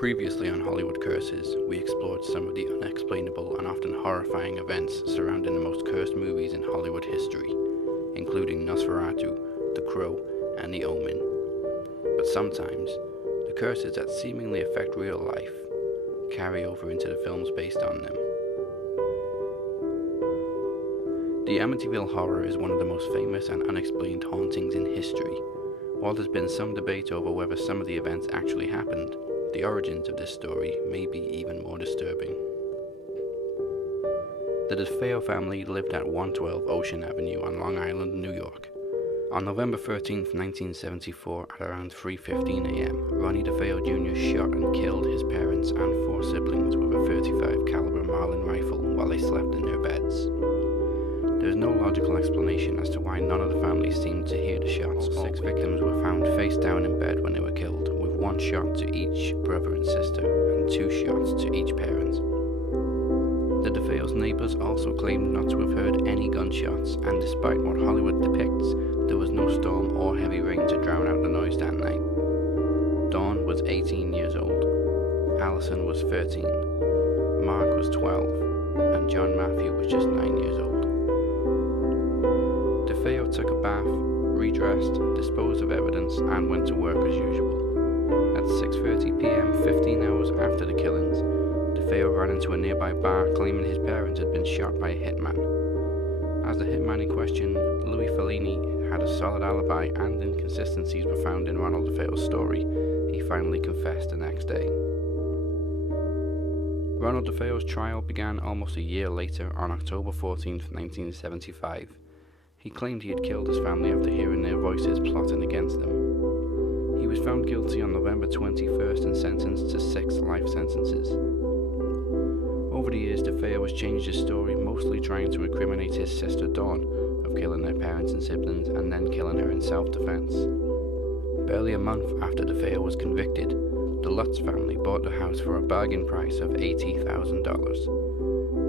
Previously on Hollywood Curses, we explored some of the unexplainable and often horrifying events surrounding the most cursed movies in Hollywood history, including Nosferatu, The Crow, and The Omen. But sometimes, the curses that seemingly affect real life carry over into the films based on them. The Amityville horror is one of the most famous and unexplained hauntings in history. While there's been some debate over whether some of the events actually happened, the origins of this story may be even more disturbing. The DeFeo family lived at 112 Ocean Avenue on Long Island, New York. On November 13, 1974, at around 3:15 a.m., Ronnie DeFeo Jr. shot and killed his parents and four siblings with a .35 caliber Marlin rifle while they slept in their beds. There is no logical explanation as to why none of the family seemed to hear the shots. All six victims were found face down in bed when they were killed, with one shot to each brother and sister, and two shots to each parent. The DeFeo's neighbors also claimed not to have heard any gunshots, and despite what Hollywood depicts, there was no storm or heavy rain to drown out the noise that night. Dawn was 18 years old, Allison was 13, Mark was 12, and John Matthew was just 9 years old. DeFeo took a bath, redressed, disposed of evidence, and went to work as usual. At 6:30 p.m., 15 hours after the killings, DeFeo ran into a nearby bar claiming his parents had been shot by a hitman. As the hitman in question, Louis Fellini, had a solid alibi and inconsistencies were found in Ronald DeFeo's story, he finally confessed the next day. Ronald DeFeo's trial began almost a year later on October 14, 1975. He claimed he had killed his family after hearing their voices plotting against them. He was found guilty on November 21st and sentenced to 6 life sentences. Over the years, DeFeo has changed his story, mostly trying to incriminate his sister Dawn of killing their parents and siblings and then killing her in self-defense. Barely a month after DeFeo was convicted, the Lutz family bought the house for a bargain price of $80,000.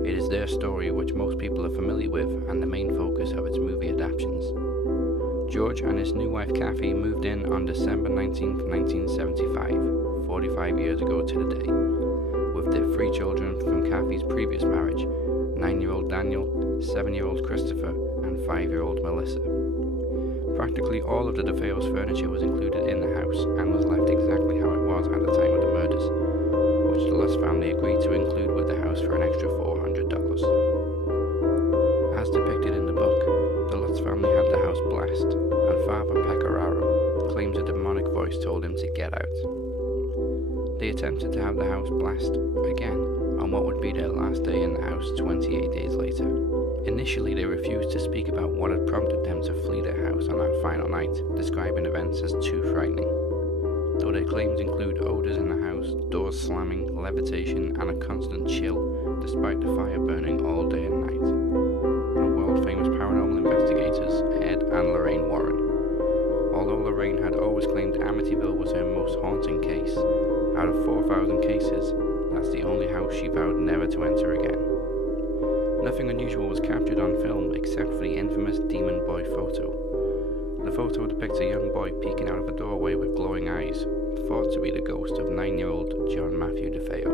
It is their story which most people are familiar with and the main focus of its movie adaptations. George and his new wife Kathy moved in on December 19, 1975, 45 years ago to the day, with their 3 children from Kathy's previous marriage, 9-year-old Daniel, 7-year-old Christopher, and 5-year-old Melissa. Practically all of the DeFeo's furniture was included in the house and was left exactly how it was at the time of the murders, which the Lutz family agreed to include with the house for an extra $400. As depicted in the book, the Lutz family had the house blessed, and Father Pecoraro claims a demonic voice told him to get out. They attempted to have the house blessed again on what would be their last day in the house 28 days later. Initially, they refused to speak about what had prompted them to flee their house on that final night, describing events as too frightening. Though their claims include odors in the house, doors slamming, levitation, and a constant chill, despite the fire burning all day and night. The world-famous paranormal investigators, Ed and Lorraine Warren. Although Lorraine had always claimed Amityville was her most haunting case, out of 4,000 cases, that's the only house she vowed never to enter again. Nothing unusual was captured on film except for the infamous Demon Boy photo. The photo depicts a young boy peeking out of a doorway with glowing eyes, thought to be the ghost of 9-year-old John Matthew DeFeo.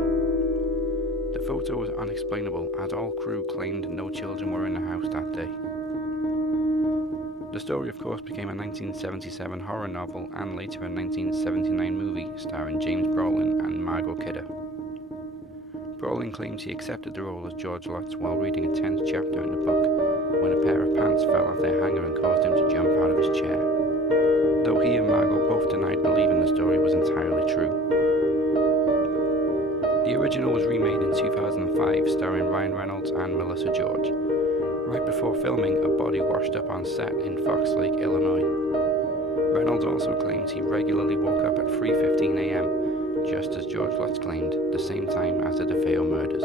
The photo was unexplainable, as all crew claimed no children were in the house that day. The story, of course, became a 1977 horror novel and later a 1979 movie starring James Brolin and Margot Kidder. Brolin claims he accepted the role as George Lutz while reading a tense chapter in the book when a pair of pants fell off their hanger and caused him to jump out of his chair, though he and Margot both denied believing the story was entirely true. The original was remade in 2005 starring Ryan Reynolds and Melissa George. Right before filming, a body washed up on set in Fox Lake, Illinois. Reynolds also claims he regularly woke up at 3:15 a.m., just as George Lutz claimed, the same time as the DeFeo murders.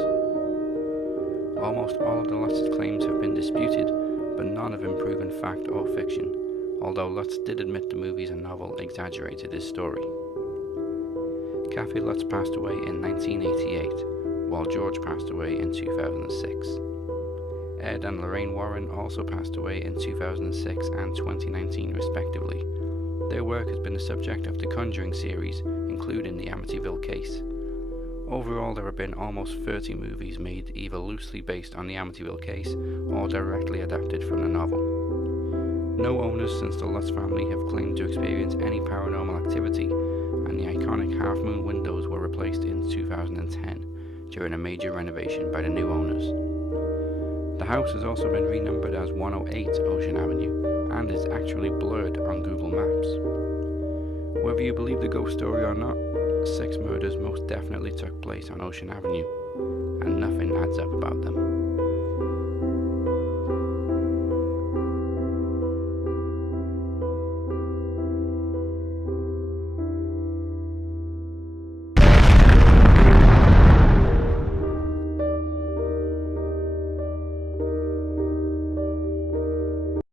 Almost all of the Lutz's claims have been disputed, but none have been proven fact or fiction, although Lutz did admit the movies and novel exaggerated his story. Kathy Lutz passed away in 1988, while George passed away in 2006. Ed and Lorraine Warren also passed away in 2006 and 2019 respectively. Their work has been the subject of the Conjuring series, including the Amityville case. Overall, there have been almost 30 movies made either loosely based on the Amityville case or directly adapted from the novel. No owners since the Lutz family have claimed to experience any paranormal activity, and the iconic half-moon windows were replaced in 2010 during a major renovation by the new owners. The house has also been renumbered as 108 Ocean Avenue and is actually blurred on Google Maps. Whether you believe the ghost story or not, 6 murders most definitely took place on Ocean Avenue, and nothing adds up about them.